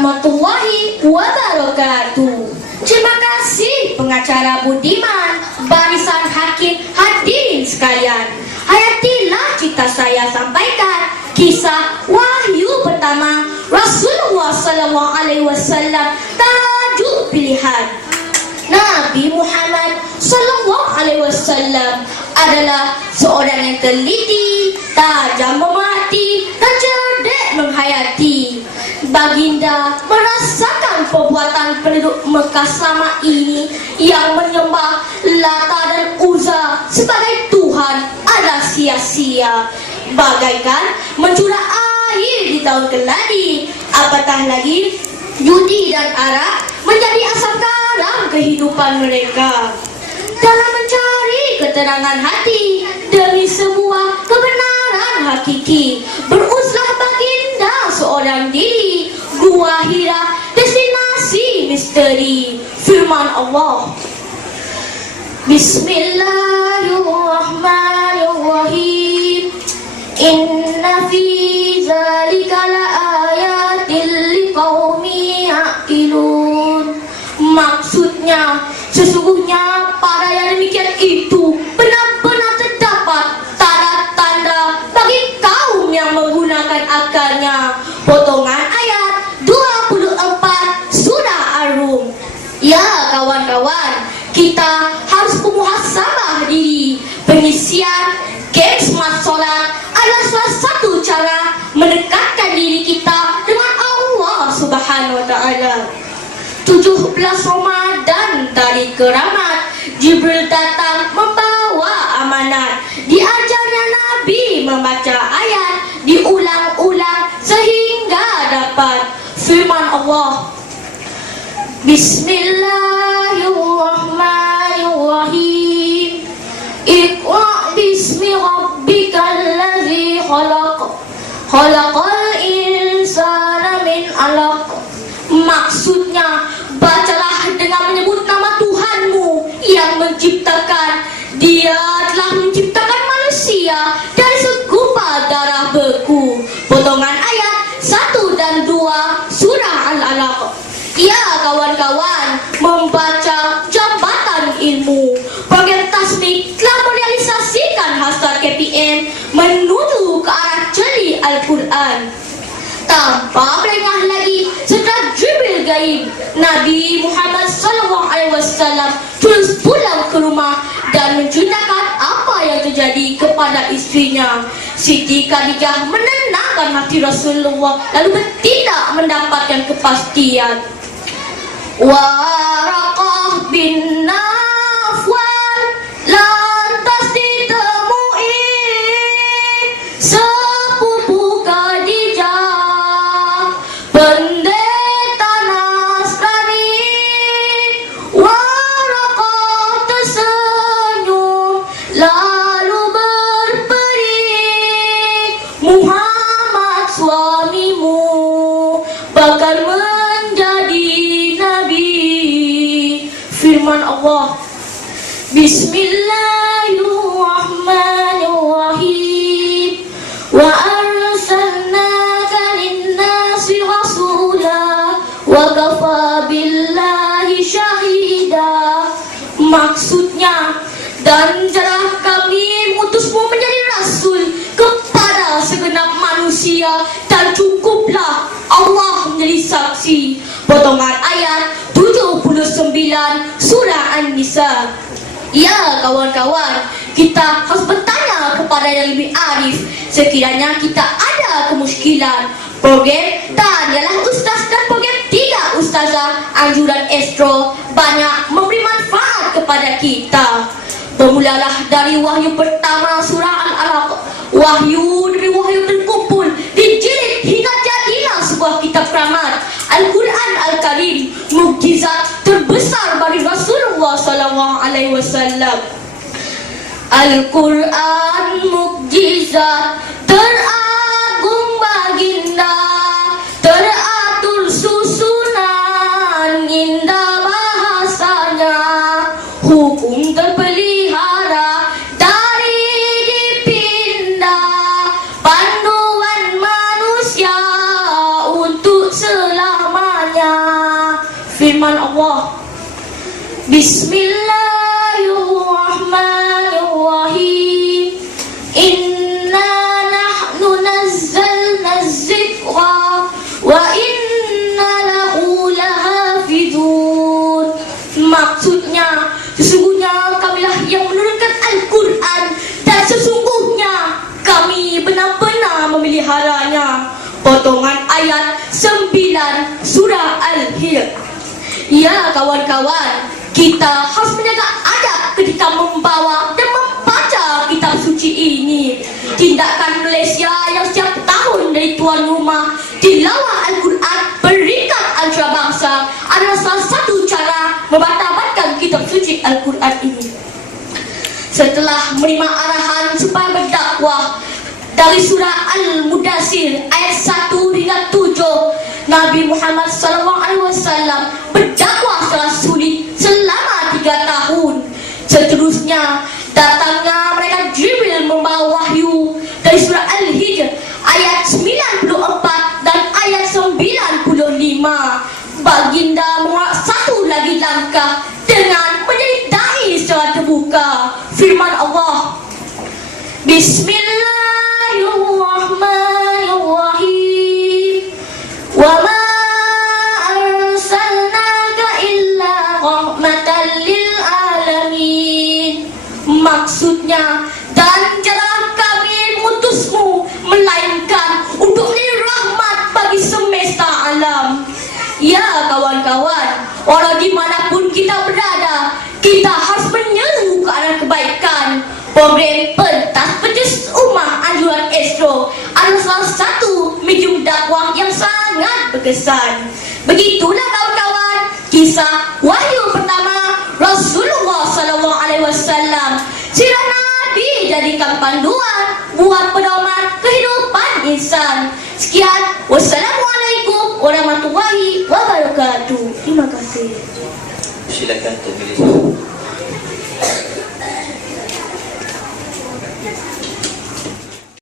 warahmatullahi wabarakatuh. Terima kasih pengacara budiman, barisan hakim, hadirin sekalian. Hayatilah kita saya sampaikan kisah wahyu pertama Rasulullah SAW. Tajuk pilihan Nabi Muhammad SAW adalah seorang yang teliti, tajam memerhati dan cerdik menghayati. Baginda merasakan perbuatan penduduk Mekah selama ini yang menyembah Lata dan Uzza sebagai Tuhan adalah sia-sia, bagaikan mencurah air di tahun keladi. Apatah lagi judi dan arak menjadi asam garam kehidupan mereka. Dalam mencari ketenangan hati demi sebuah kebenaran hakiki, beruzlah baginda seorang diri, Gua Hira, destinasi misteri. Firman Allah, Bismillahirrahmanirrahim. Inna fi zalika laayatil liqaumin yaqilun. Maksudnya, sesungguhnya pada yang demikian itu benar-benar terdapat tanda-tanda bagi kaum yang menggunakan akalnya. Potongan ayat 24 surah Ar-Rum. Ya kawan-kawan, kita harus muhasabah diri. Pengisian game smart solar adalah salah satu cara mendekatkan diri kita dengan Allah Subhanahu wa Ta'ala. 17 Ramadan dari keramat, Jibril datang membawa amanat. Diajarnya Nabi membaca ayat diulang-ulang sehingga dapat. Firman Allah, Bismillahirrahmanirrahim. Iqra' bismi rabbikal ladzi khalaq, khalaqal insana min 'alaq. Maksudnya, bacalah dengan menyebut nama Tuhanmu yang menciptakan. Dia telah menciptakan manusia dari segumpal darah beku. Potongan ayat 1 dan 2 surah Al-Alaq. Ya kawan-kawan, membaca jabatan ilmu. Program Tasmik telah merealisasikan hasrat KPM menuju ke arah celi Al-Quran. Tanpa melengah lagi, setelah Jibril gaib, Nabi Muhammad SAW terus pulang ke rumah dan menceritakan apa yang terjadi kepada istrinya. Siti Khadijah menenangkan hati Rasulullah lalu bertindak mendapatkan kepastian. Waraqah bin Nawfal lantas ditemui sepupu Khadijah, pendeta Nasrani. Waraqah tersenyum lalu berperik, Muhammad suamimu bakal menjadi nabi. Firman Allah, Bismillahirrahmanirrahim. Wa arsalnaka linnasi rasula wa kafa billahi syahida. Maksudnya, dan telah kami mengutusmu menjadi rasul kepada segenap manusia dan cukuplah Allah menjadi saksi. Potongan ayat 79 surah An-Nisa. Ya kawan-kawan, kita harus bertanya kepada yang lebih arif. Sekiranya kita ada kemuskilan, program Tanyalah Ustaz dan program 3 Ustazah anjuran Astro banyak memberi manfaat kepada kita. Bermulalah dari wahyu pertama surah Al-Alaq. Wahyu demi wahyu terkumpul, dijilid hingga jadilah sebuah kitab keramat, Al-Quran Al-Karim, mukjizat terbesar bagi Rasulullah SAW. Al-Quran mukjizat teragung baginda, teratur susunan indah bahasanya, hukum terpelihara dari dipindah, panduan manusia untuk selamanya. firman Allah, Bismillahirrahmanirrahim. Inna nahnu nazzalna dzikra wa inna lahu lahafizun. Maksudnya, sesungguhnya kamilah yang menurunkan Al-Quran, dan sesungguhnya kami benar-benar memeliharanya. Potongan ayat 9 surah Al-Hijr. Ya kawan-kawan, kita harus menjaga adab ketika membawa dan membaca kitab suci ini. Tindakan Malaysia yang setiap tahun dari tuan rumah tilawah Al-Quran berikat antarabangsa adalah salah satu cara membatalkan kitab suci Al-Quran ini. Setelah menerima arahan supaya berdakwah dari surah Al-Mudassir ayat 1 hingga 7, Nabi Muhammad SAW berdakwah secara sulit selama 3 tahun. Seterusnya datangnya mereka Jibril membawa wahyu dari surah Al-Hijr ayat 94 dan ayat 95. Baginda menguak satu lagi langkah dengan menjadi dai secara terbuka. Firman Allah, Bismillahirrahmanirrahim. Wa ma arsalnaka illa rahmatan lil alamin. Maksudnya, dan janganlah kami mengutusmu melainkan untuk menjadi rahmat bagi semesta alam. Ya kawan-kawan, walau dimanapun kita berada, kita harus menyeru ke arah kebaikan. Program Pentas Penjus Ummah Anjuran Astro adalah salah satu medium dakwah yang sangat berkesan. Begitulah kawan-kawan kisah wahyu pertama Rasulullah SAW. Sirah Nabi jadikan panduan buat pedoman kehidupan insan. Sekian, wassalamualaikum warahmatullahi wabarakatuh. Terima kasih. Silakan Tok Billy.